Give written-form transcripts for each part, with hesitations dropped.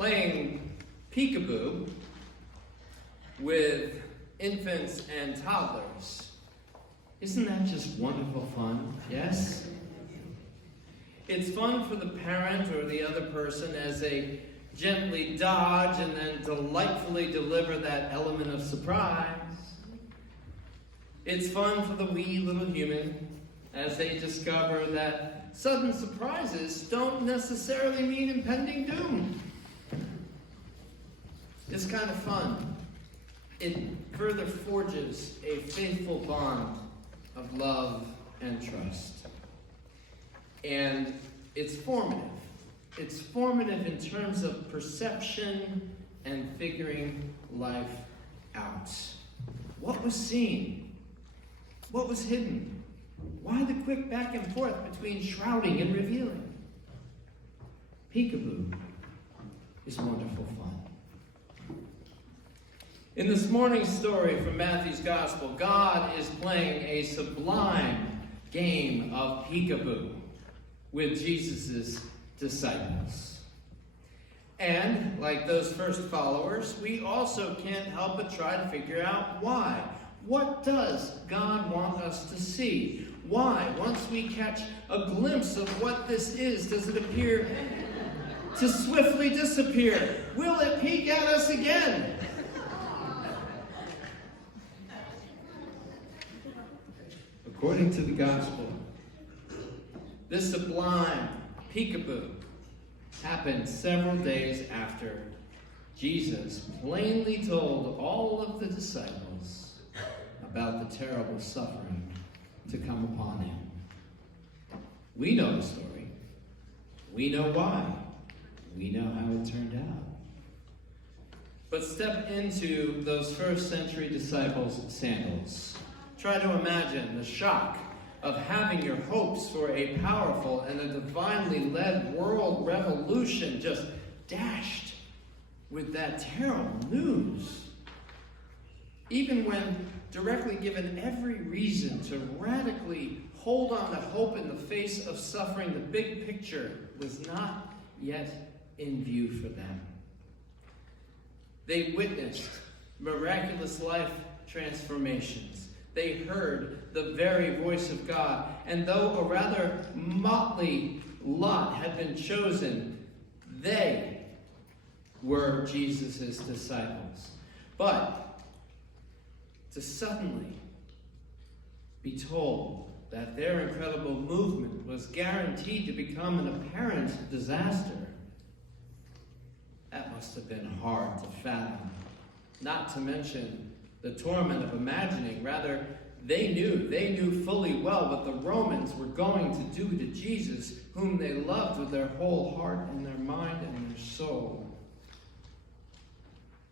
playing peekaboo with infants and toddlers. Isn't that just wonderful fun? Yes? It's fun for the parent or the other person as they gently dodge and then delightfully deliver that element of surprise. It's fun for the wee little human as they discover that sudden surprises don't necessarily mean impending doom. It's kind of fun. It further forges a faithful bond of love and trust. And it's formative. It's formative in terms of perception and figuring life out. What was seen? What was hidden? Why the quick back and forth between shrouding and revealing? Peekaboo is wonderful fun. In this morning's story from Matthew's Gospel, God is playing a sublime game of peekaboo with Jesus' disciples. And, like those first followers, we also can't help but try to figure out why. What does God want us to see? Why, once we catch a glimpse of what this is, does it appear to swiftly disappear? Will it peek at us again? According to the Gospel, this sublime peekaboo happened several days after Jesus plainly told all of the disciples about the terrible suffering to come upon him. We know the story. We know why. We know how it turned out. But step into those first century disciples' sandals. Try to imagine the shock of having your hopes for a powerful and a divinely led world revolution just dashed with that terrible news. Even when directly given every reason to radically hold on to hope in the face of suffering, the big picture was not yet in view for them. They witnessed miraculous life transformations. They heard the very voice of God. And though a rather motley lot had been chosen, they were Jesus' disciples. But to suddenly be told that their incredible movement was guaranteed to become an apparent disaster, that must have been hard to fathom. Not to mention the torment of imagining. Rather, they knew fully well what the Romans were going to do to Jesus, whom they loved with their whole heart and their mind and their soul.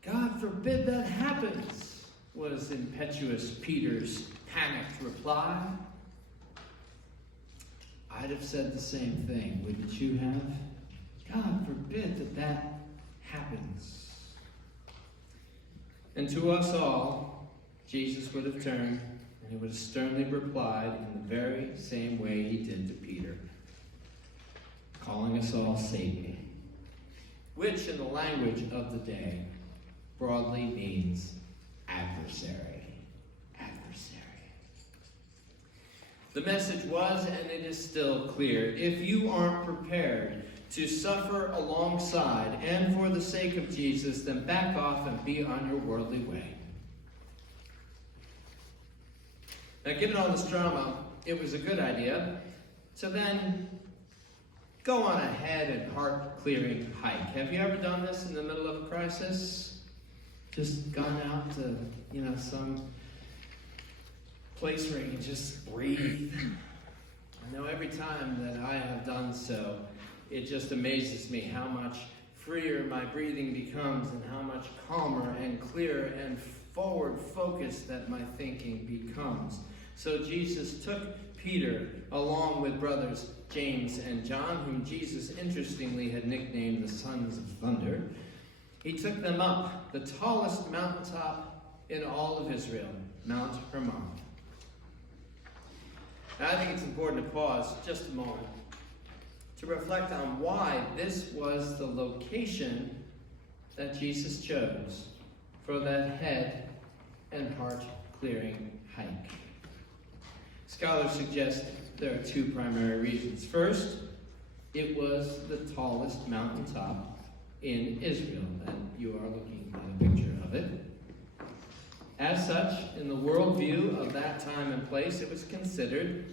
God forbid that happens, was impetuous Peter's panicked reply. I'd have said the same thing, wouldn't you have? God forbid that happens. And to us all, Jesus would have turned and he would have sternly replied in the very same way he did to Peter, calling us all Satan, which in the language of the day broadly means adversary. Adversary. The message was, and it is still clear, if you aren't prepared to suffer alongside and for the sake of Jesus, then back off and be on your worldly way. Now, given all this drama, it was a good idea to then go on a head and heart-clearing hike. Have you ever done this in the middle of a crisis? Just gone out to, some place where you can just breathe. I know every time that I have done so, it just amazes me how much freer my breathing becomes and how much calmer and clearer and forward-focused that my thinking becomes. So Jesus took Peter along with brothers James and John, whom Jesus interestingly had nicknamed the Sons of Thunder. He took them up the tallest mountaintop in all of Israel, Mount Hermon. Now, I think it's important to pause just a moment to reflect on why this was the location that Jesus chose for that head and heart clearing hike? Scholars suggest there are two primary reasons. First, it was the tallest mountaintop in Israel, and you are looking at a picture of it. As such, in the worldview of that time and place, it was considered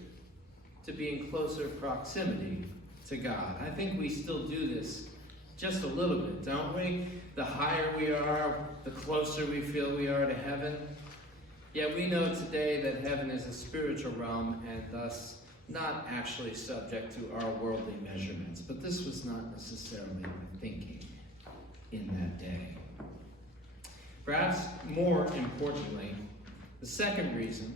to be in closer proximity to God. I think we still do this just a little bit, don't we? The higher we are, the closer we feel we are to heaven. Yet we know today that heaven is a spiritual realm and thus not actually subject to our worldly measurements. But this was not necessarily the thinking in that day. Perhaps more importantly, the second reason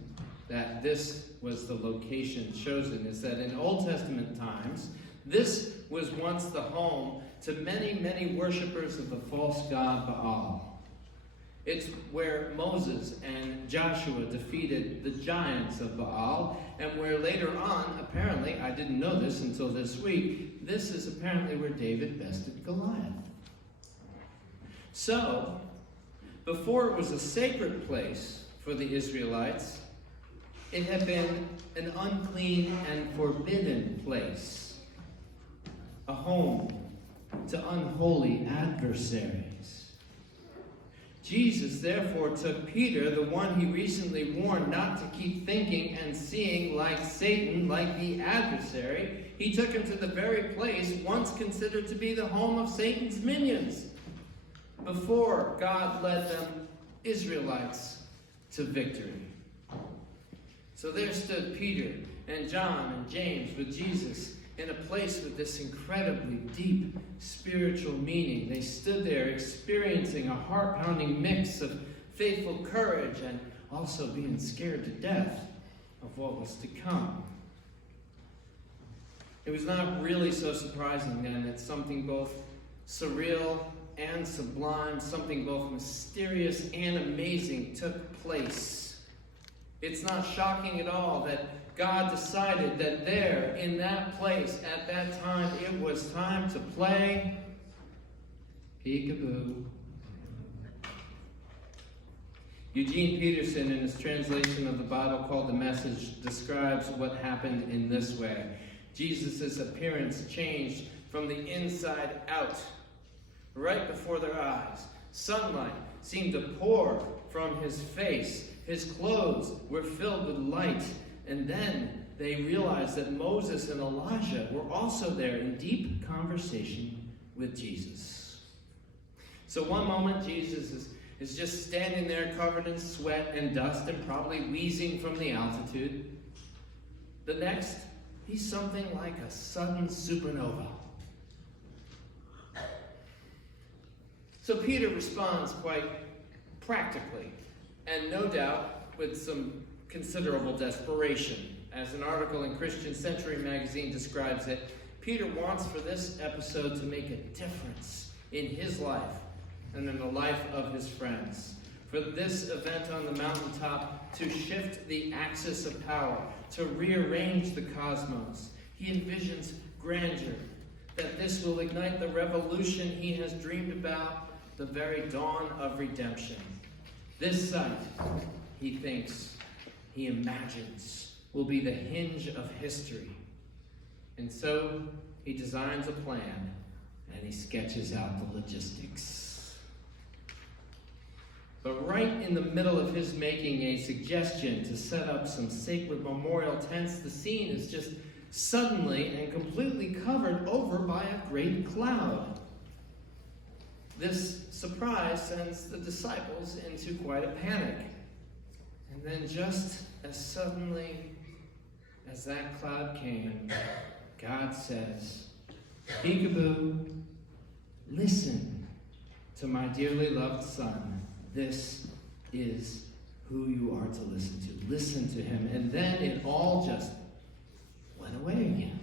that this was the location chosen is that in Old Testament times, this was once the home to many, many worshipers of the false god Baal. It's where Moses and Joshua defeated the giants of Baal, and where later on, apparently, I didn't know this until this week, this is apparently where David bested Goliath. So, before it was a sacred place for the Israelites, it had been an unclean and forbidden place, a home to unholy adversaries. Jesus therefore took Peter, the one he recently warned not to keep thinking and seeing like Satan, like the adversary. He took him to the very place once considered to be the home of Satan's minions, before God led them, Israelites, to victory. So there stood Peter and John and James with Jesus in a place with this incredibly deep spiritual meaning. They stood there experiencing a heart-pounding mix of faithful courage and also being scared to death of what was to come. It was not really so surprising then that something both surreal and sublime, something both mysterious and amazing took place. It's not shocking at all that God decided that there, in that place, at that time, it was time to play peekaboo. Eugene Peterson, in his translation of the Bible called The Message, describes what happened in this way. Jesus' appearance changed from the inside out, right before their eyes. Sunlight seemed to pour from his face. His clothes were filled with light. And then they realized that Moses and Elijah were also there in deep conversation with Jesus. So one moment Jesus is just standing there covered in sweat and dust and probably wheezing from the altitude. The next, he's something like a sudden supernova. So Peter responds quite practically, and no doubt with some considerable desperation. As an article in Christian Century magazine describes it, Peter wants for this episode to make a difference in his life and in the life of his friends. For this event on the mountaintop to shift the axis of power, to rearrange the cosmos. He envisions grandeur, that this will ignite the revolution he has dreamed about, the very dawn of redemption. This sight, he thinks, he imagines, will be the hinge of history. And so he designs a plan and he sketches out the logistics. But right in the middle of his making a suggestion to set up some sacred memorial tents, the scene is just suddenly and completely covered over by a great cloud. This surprise sends the disciples into quite a panic. And then just as suddenly as that cloud came, God says, "Peekaboo, listen to my dearly loved son. This is who you are to listen to. Listen to him." And then it all just went away again.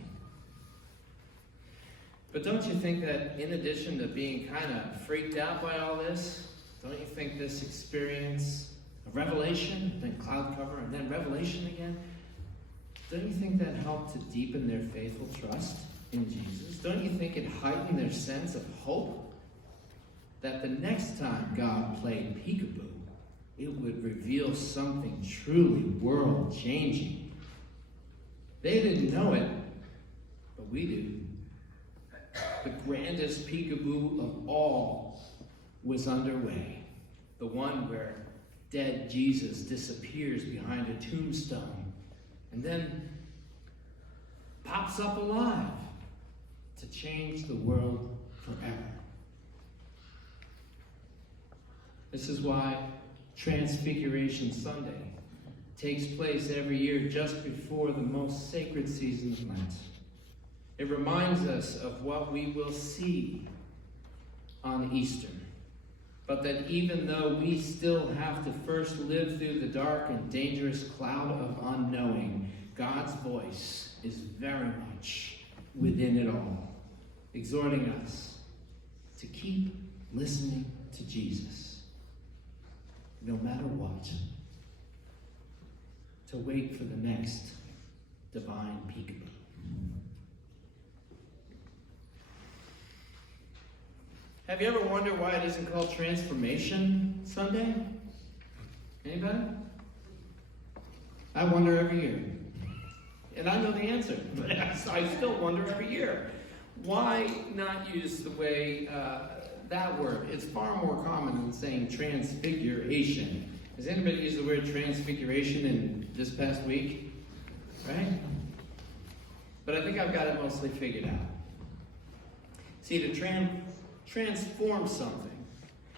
But don't you think that in addition to being kind of freaked out by all this, don't you think this experience of revelation, then cloud cover, and then revelation again, don't you think that helped to deepen their faithful trust in Jesus? Don't you think it heightened their sense of hope that the next time God played peekaboo, it would reveal something truly world-changing. They didn't know it, but we do. The grandest peekaboo of all was underway. The one where dead Jesus disappears behind a tombstone and then pops up alive to change the world forever. This is why Transfiguration Sunday takes place every year just before the most sacred season of Lent. It reminds us of what we will see on Easter, but that even though we still have to first live through the dark and dangerous cloud of unknowing, God's voice is very much within it all, exhorting us to keep listening to Jesus, no matter what, to wait for the next divine peekaboo. Have you ever wondered why it isn't called Transformation Sunday? Anybody? I wonder every year. And I know the answer, but I still wonder every year. Why not use the way that word? It's far more common than saying transfiguration. Has anybody used the word transfiguration in this past week? Right? But I think I've got it mostly figured out. See, to transform something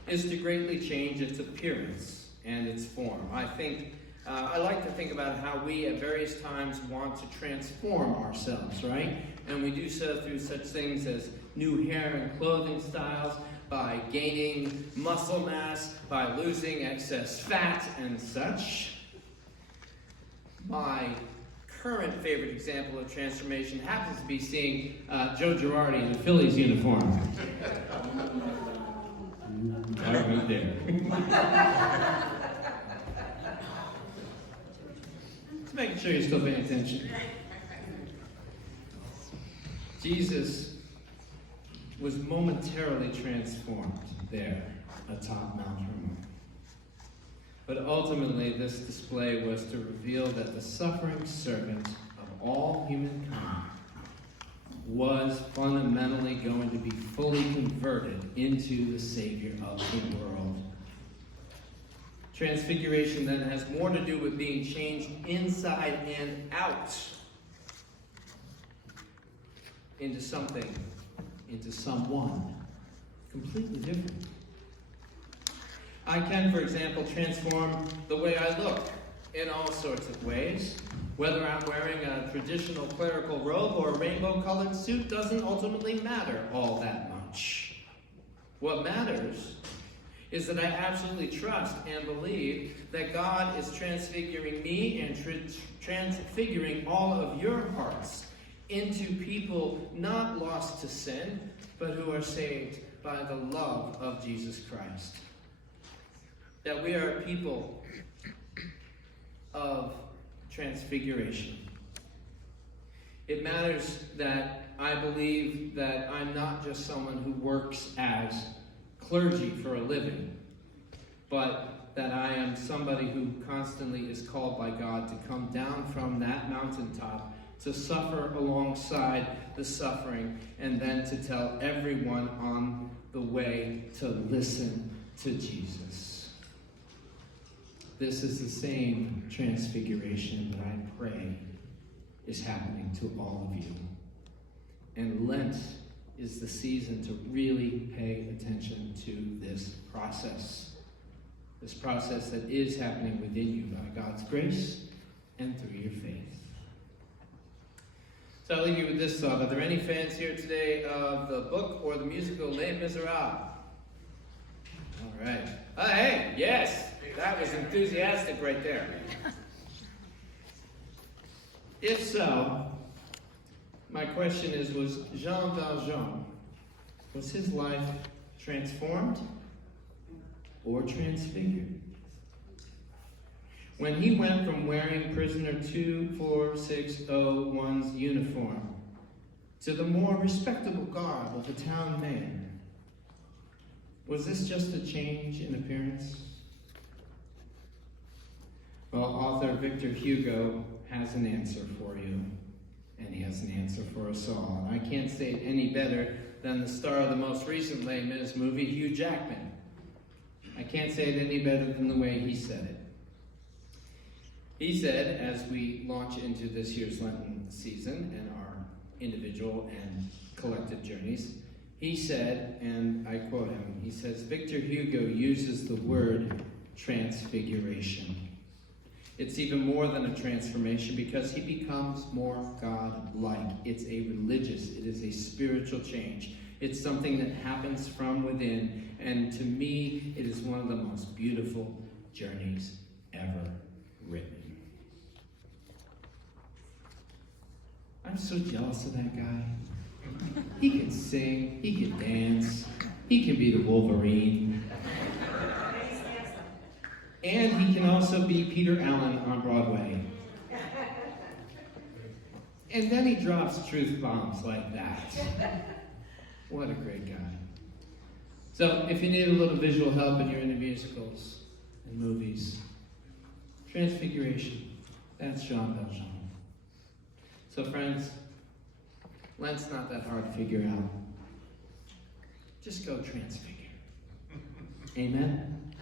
is to greatly change its appearance and its form. I like to think about how we at various times want to transform ourselves, right? And we do so through such things as new hair and clothing styles, by gaining muscle mass, by losing excess fat and such. My current favorite example of transformation happens to be seeing Joe Girardi in the Phillies uniform. Right there. Just making sure you're still paying attention. Jesus was momentarily transformed there atop Mount Hermon. But ultimately, this display was to reveal that the suffering servant of all humankind was fundamentally going to be fully converted into the Savior of the world. Transfiguration then has more to do with being changed inside and out into something, into someone completely different. I can, for example, transform the way I look in all sorts of ways. Whether I'm wearing a traditional clerical robe or a rainbow-colored suit doesn't ultimately matter all that much. What matters is that I absolutely trust and believe that God is transfiguring me and transfiguring all of your hearts into people not lost to sin, but who are saved by the love of Jesus Christ. That we are a people of transfiguration. It matters that I believe that I'm not just someone who works as clergy for a living, but that I am somebody who constantly is called by God to come down from that mountaintop to suffer alongside the suffering, and then to tell everyone on the way to listen to Jesus. This is the same transfiguration that I pray is happening to all of you. And Lent is the season to really pay attention to this process that is happening within you by God's grace and through your faith. So I'll leave you with this thought. Are there any fans here today of the book or the musical Les Miserables? All right. Oh, hey, yes. That was enthusiastic right there. If so, my question is, was Jean Valjean, was his life transformed or transfigured? When he went from wearing prisoner 24601's uniform to the more respectable garb of a town man, Was this just a change in appearance? Well, author Victor Hugo has an answer for you, and he has an answer for us all. And I can't say it any better than the star of the most recent Les Mis movie, Hugh Jackman. I can't say it any better than the way he said it. He said, as we launch into this year's Lenten season and our individual and collective journeys, he said, and I quote him, he says, Victor Hugo uses the word transfiguration. It's even more than a transformation because he becomes more God-like. It's a religious, it is a spiritual change. It's something that happens from within, and to me, it is one of the most beautiful journeys ever written. I'm so jealous of that guy. He can sing, he can dance, he can be the Wolverine. And he can also be Peter Allen on Broadway. And then he drops truth bombs like that. What a great guy. So if you need a little visual help and you're into musicals and movies, Transfiguration, that's Jean Valjean. So friends, Lent's not that hard to figure out. Just go transfigure. Amen?